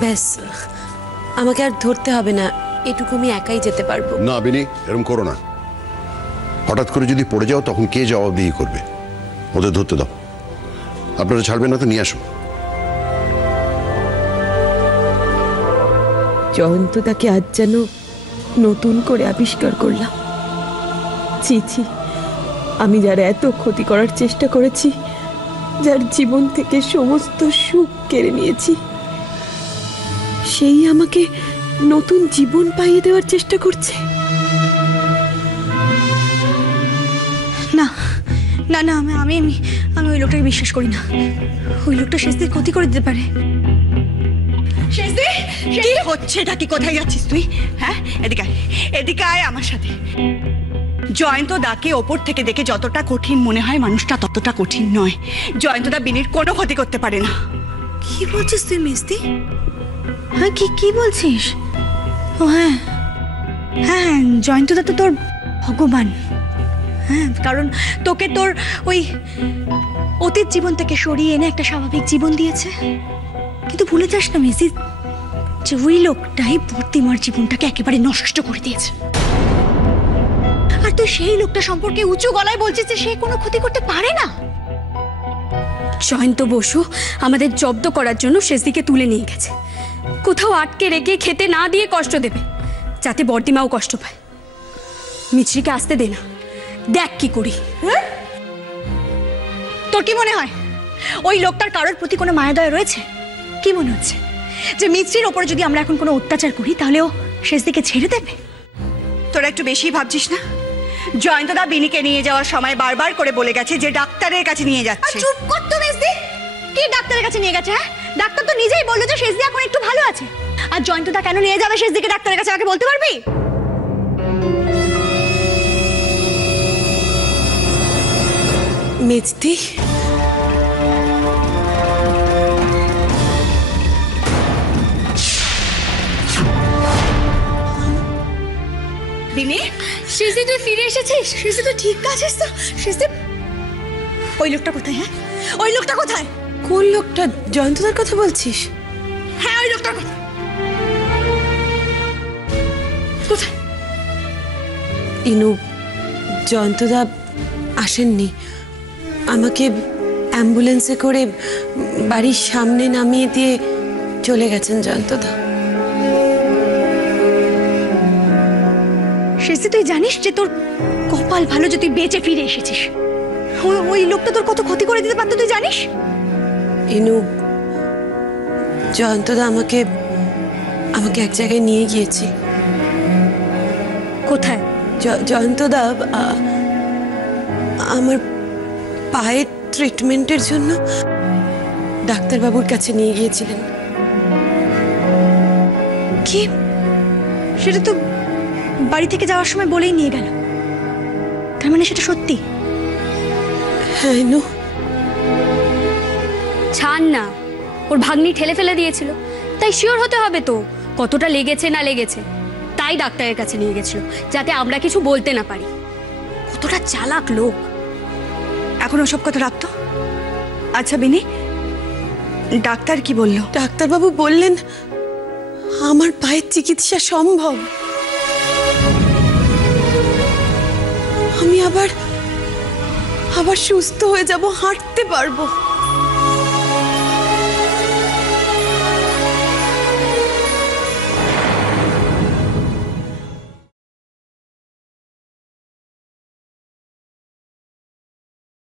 ব্যাস, আমাকে আর ধরতে হবে না, এটুকু আমি একাই যেতে পারবো। না বিনি, এরকম করো না। হঠাৎ করে যদি পড়ে যাও তখন কে জবাবদিহি করবে? ওদের ধরতে দাও। আপনারা ছাড়বেন না তো নিয়ে আসো। জয়ন্তদাকে আজ যেন নতুন করে আবিষ্কার করলাম। ছি ছি, আমি যার এত ক্ষতি করার চেষ্টা করেছি, যার জীবন থেকে সমস্ত সুখ কেড়ে নিয়েছি, সেই আমাকে নতুন জীবন পাইয়ে দেওয়ার চেষ্টা করছে। না না না, আমি আমি আমি ওই লোকটাকে বিশ্বাস করি না। ওই লোকটা শেষদের ক্ষতি করে দিতে পারে। কি হচ্ছে এটা? কি কোথায় যাচ্ছিস তুই? হ্যাঁ, এদিকে আয়, এদিকে আয় আমার সাথে। জয়ন্তদাকে ওপর থেকে দেখে যতটা কঠিন মনে হয়, মানুষটা ততটা কঠিন নয়। জয়ন্তদা বিনির কোনো ক্ষতি করতে পারে না। কি বলছিস তুই মিস্তি? হ্যাঁ, কি বলছিস? ও হ্যাঁ হ্যাঁ, জয়ন্তদা তো তোর ভগবান। হ্যাঁ, কারণ তোকে তোর ওই অতীত জীবন থেকে সরিয়ে এনে একটা স্বাভাবিক জীবন দিয়েছে। কিন্তু ভুলে যাস না মিসি, যে ওই লোকটাই প্রতিমার জীবনটাকে একেবারে নষ্ট করে দিয়েছে। আর তুই সেই লোকটা সম্পর্কে উঁচু গলায় বলছিস যে সে কোনো ক্ষতি করতে পারে না। জয়ন্ত বসু আমাদের জব্দ করার জন্য শেষদিকে তুলে নিয়ে গেছে। কোথাও আটকে রেখে খেতে না দিয়ে কষ্ট দেবে, যাতে বর্দিমাও কষ্ট পায়। মিছরিকে আসতে দে না, দেখ কি করি। তোর কি মনে হয় ওই লোকটার কারোর প্রতি কোনো মায়াদয় রয়েছে? কি মনে হচ্ছে যে মিছরির ওপরে যদি আমরা এখন কোনো অত্যাচার করি তাহলে ও শেষ দিকে ছেড়ে দেবে? তোরা একটু বেশি ভাবছিস না? জয়ন্তদা বিনিকে নিয়ে যাওয়ার সময় বারবার করে বলে গেছে যে ডাক্তারের কাছে নিয়ে যাচ্ছে। চুপ কর তো মিছরি, কি ডাক্তারের কাছে নিয়ে গেছে? হ্যাঁ, ডাক্তার তো নিজেই বললো যে শেষদি এখন একটু ভালো আছে। আর জয়ন্তদা কেন নিয়ে যাবে শেষদিকে ডাক্তারের কাছে, আমাকে বলতে পারবি? মেজদি, বিনি, শেষদি তুই ফিরে এসেছিস? শেষদি তুই ঠিক আছিস তো? শেষদি, ওই লোকটা কোথায়? হ্যাঁ, ওই লোকটা কোথায়? কোন লোকটা? জয়ন্তদার কথা বলছিস? হ্যাঁ, ওই লোকটার কথা কোথায়? ইনু, জয়ন্তদা আসেননি। আমাকে অ্যাম্বুলেন্সে করে বাড়ির সামনে নামিয়ে দিয়ে চলে গেছেন জয়ন্তদা। শেষে তুই জানিস যে তোর কপাল ভালো যে তুই বেঁচে ফিরে এসেছিস। ওই লোকটা তোর কত ক্ষতি করে দিতে পারতো তুই জানিস? ইনু, জয়ন্তদা আমাকে এক জায়গায় নিয়ে গিয়েছি। কোথায়? জয়ন্তদা আমার পায়ের ট্রিটমেন্টের জন্য ডাক্তারবাবুর কাছে নিয়ে গিয়েছিলেন। কি? সেটা তো বাড়ি থেকে যাওয়ার সময় বলেই নিয়ে গেল। তার মানে সেটা সত্যি? হ্যাঁ ইনু। ছাড় না, ওর ভাগ্নি ঠেলে ফেলে দিয়েছিল, তাই শিওর হতে হবে তো কতটা লেগেছে না লেগেছে। তাই ডাক্তারের কাছে নিয়ে গেছিল, যাতে আমরা কিছু বলতে না পারি। কতটা চালাক লোক। এখন ওসব কথা রাখতো। আচ্ছা বিনি, ডাক্তার কি বলল? ডাক্তারবাবু বললেন আমার পায়ের চিকিৎসা সম্ভব। আমি আবার সুস্থ হয়ে যাব, হাঁটতে পারবো।